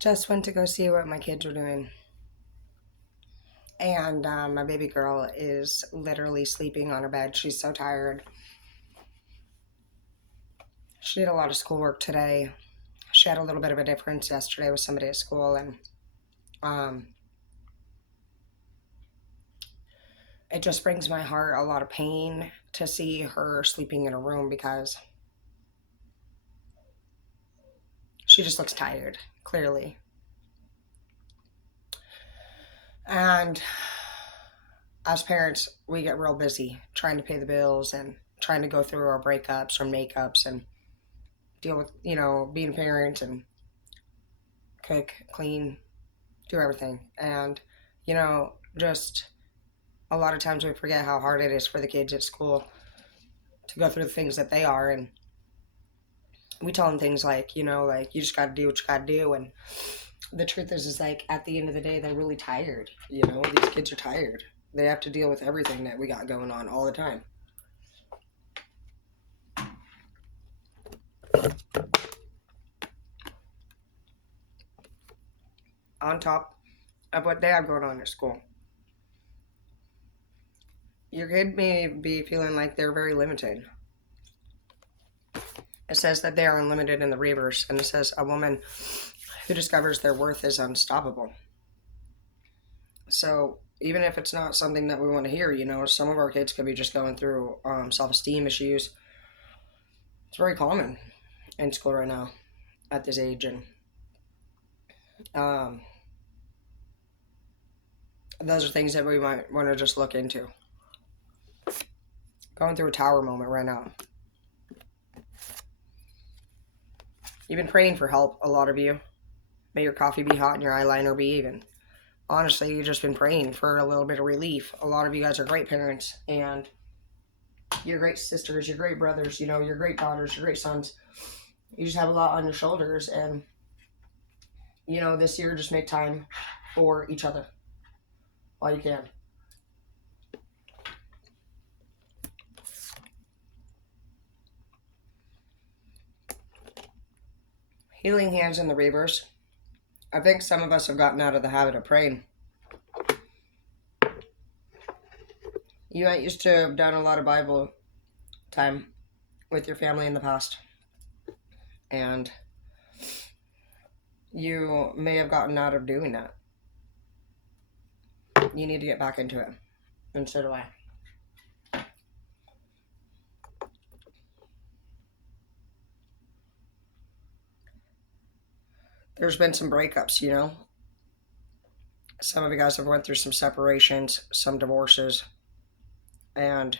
Just went to go see what my kids were doing. And my baby girl is literally sleeping on her bed. She's so tired. She did a lot of schoolwork today. She had a little bit of a difference yesterday with somebody at school, and um, it just brings my heart a lot of pain to see her sleeping in a room because she just looks tired, clearly. And as parents, we get real busy trying to pay the bills and trying to go through our breakups or makeups and deal with, being a parent and cook, clean, do everything. And, just a lot of times we forget how hard it is for the kids at school to go through the things that they are. And we tell them things like, you just got to do what you got to do. And the truth is like, at the end of the day, they're really tired. These kids are tired. They have to deal with everything that we got going on all the time. On top of what they have going on at school. Your kid may be feeling like they're very limited. It says that they are unlimited in the reverse, and it says a woman who discovers their worth is unstoppable. So even if it's not something that we want to hear, some of our kids could be just going through self-esteem issues. It's very common in school right now at this age, and those are things that we might want to just look into. Going through a tower moment right now. You've been praying for help, a lot of you. May your coffee be hot and your eyeliner be even. Honestly, you've just been praying for a little bit of relief. A lot of you guys are great parents, and you're great sisters, you're great brothers, you're great daughters, you're great sons. You just have a lot on your shoulders, and, this year just make time for each other while you can. Healing hands in the reverse. I think some of us have gotten out of the habit of praying. You might used to have done a lot of Bible time with your family in the past, and you may have gotten out of doing that. You need to get back into it, and so do I. There's been some breakups, Some of you guys have went through some separations, some divorces, and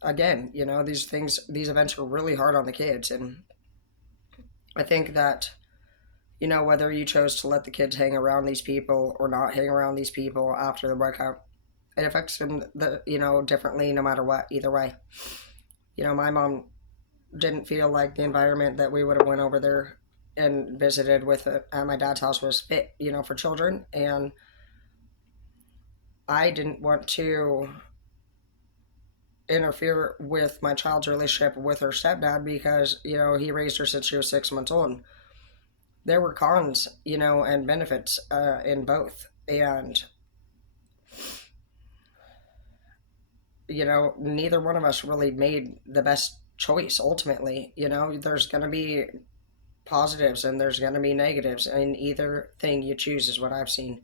again, these events are really hard on the kids, and I think that, whether you chose to let the kids hang around these people or not hang around these people after the breakup, it affects them, differently no matter what, either way. My mom didn't feel like the environment that we would have went over there and visited with at my dad's house was fit, for children, and I didn't want to interfere with my child's relationship with her stepdad because, he raised her since she was 6 months old. There were cons, and benefits in both, and neither one of us really made the best choice ultimately. There's going to be positives and there's going to be negatives, and either thing you choose is what I've seen.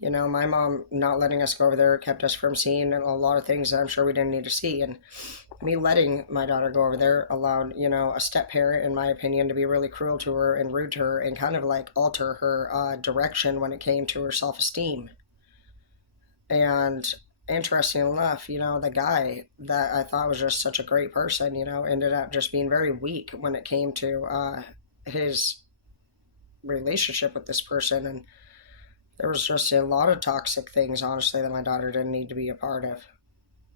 My mom not letting us go over there kept us from seeing a lot of things that I'm sure we didn't need to see, and me letting my daughter go over there allowed, a step parent, in my opinion, to be really cruel to her and rude to her and kind of like alter her direction when it came to her self-esteem. And interesting enough, the guy that I thought was just such a great person, ended up just being very weak when it came to his relationship with this person. And there was just a lot of toxic things, honestly, that my daughter didn't need to be a part of.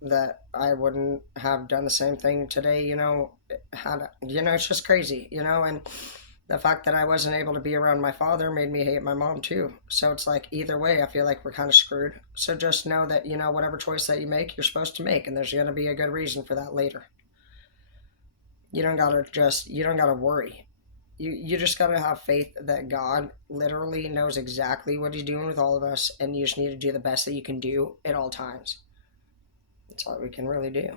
That I wouldn't have done the same thing today, it's just crazy, and the fact that I wasn't able to be around my father made me hate my mom too. So it's like, either way, I feel like we're kind of screwed. So just know that, whatever choice that you make, you're supposed to make, and there's going to be a good reason for that later. You don't gotta worry. You just gotta have faith that God literally knows exactly what He's doing with all of us, and you just need to do the best that you can do at all times. That's all we can really do.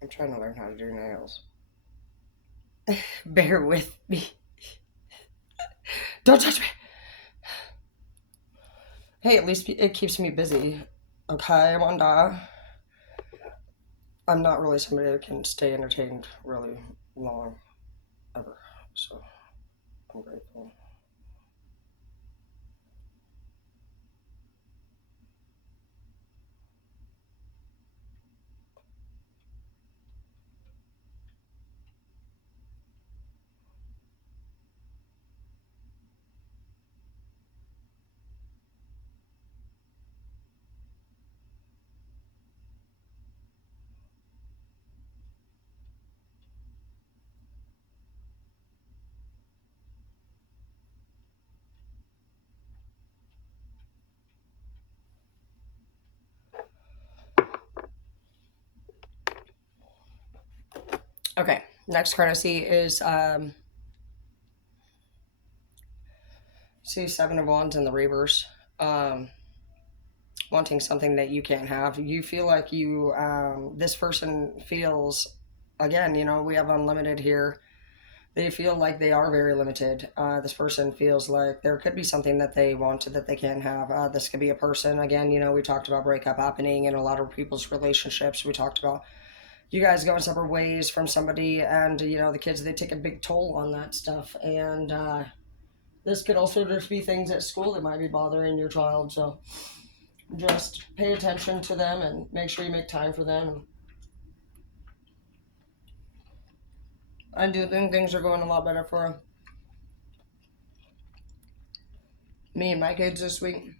I'm trying to learn how to do nails. Bear with me. Don't touch me. Hey, at least it keeps me busy. Okay, Wanda. I'm not really somebody that can stay entertained really long, ever. So I'm grateful. Okay, next card I see is see Seven of Wands in the reverse. Um, Wanting something that you can't have. You feel like this person feels, again, we have unlimited here. They feel like they are very limited. This person feels like there could be something that they wanted that they can't have. This could be a person. Again, we talked about breakup happening in a lot of people's relationships. We talked about you guys going separate ways from somebody, and the kids, they take a big toll on that stuff. And this could also just be things at school that might be bothering your child. So just pay attention to them and make sure you make time for them. I do think things are going a lot better for me and my kids this week.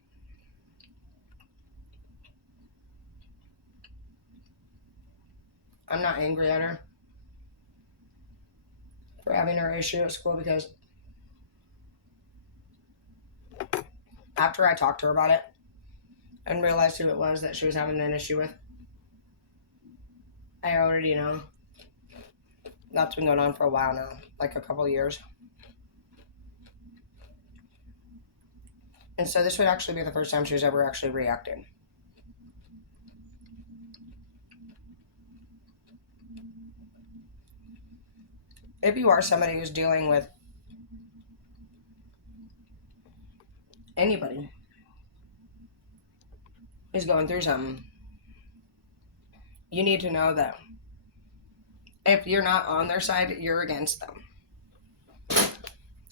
I'm not angry at her for having her issue at school, because after I talked to her about it and realized who it was that she was having an issue with, I already know. That's been going on for a while now, like a couple of years. And so this would actually be the first time she was ever actually reacting. If you are somebody who's dealing with anybody who's going through something, you need to know that if you're not on their side, you're against them.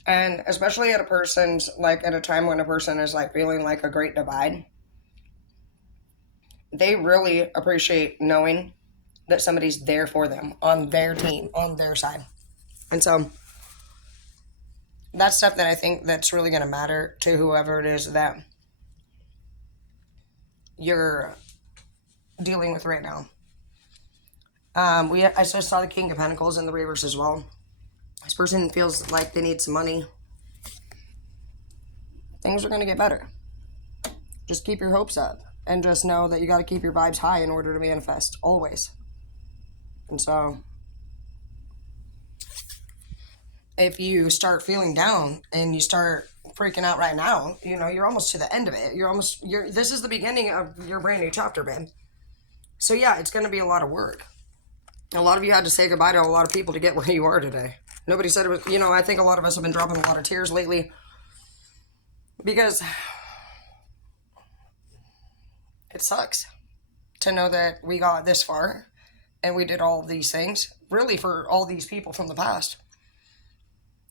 And especially at a time when a person is like feeling like a great divide, they really appreciate knowing that somebody's there for them, on their team, on their side. And so that's stuff that I think that's really going to matter to whoever it is that you're dealing with right now. I just saw the King of Pentacles in the reverse as well. This person feels like they need some money. Things are going to get better. Just keep your hopes up, and just know that you got to keep your vibes high in order to manifest, always. And so if you start feeling down and you start freaking out right now, you're almost to the end of it. This is the beginning of your brand new chapter, babe. So yeah, it's going to be a lot of work. A lot of you had to say goodbye to a lot of people to get where you are today. Nobody said it was, I think a lot of us have been dropping a lot of tears lately, because it sucks to know that we got this far and we did all these things, really, for all these people from the past.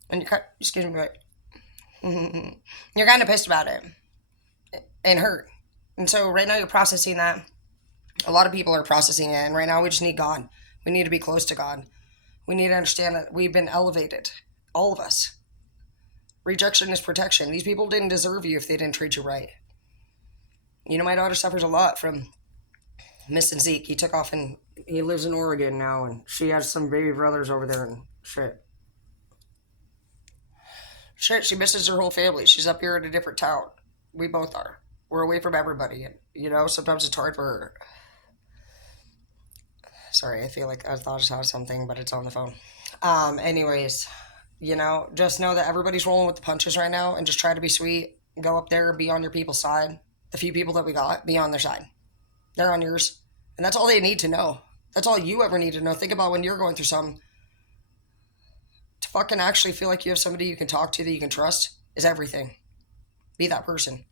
And excuse me, but you're kind of pissed about it and hurt. And so right now you're processing that. A lot of people are processing it, and right now we just need God. We need to be close to God. We need to understand that we've been elevated, all of us. Rejection is protection. These people didn't deserve you if they didn't treat you right. You know, my daughter suffers a lot from missing Zeke. He took off and he lives in Oregon now, and she has some baby brothers over there and shit. Shit, she misses her whole family. She's up here in a different town. We both are. We're away from everybody, and you know, sometimes it's hard for her. Sorry, I feel like I thought I saw something, but it's on the phone. Anyways, you know, just know that everybody's rolling with the punches right now, and just try to be sweet. Go up there, be on your people's side. The few people that we got, be on their side. They're on yours, and that's all they need to know. That's all you ever need to know. Think about when you're going through something. To fucking actually feel like you have somebody you can talk to that you can trust is everything. Be that person.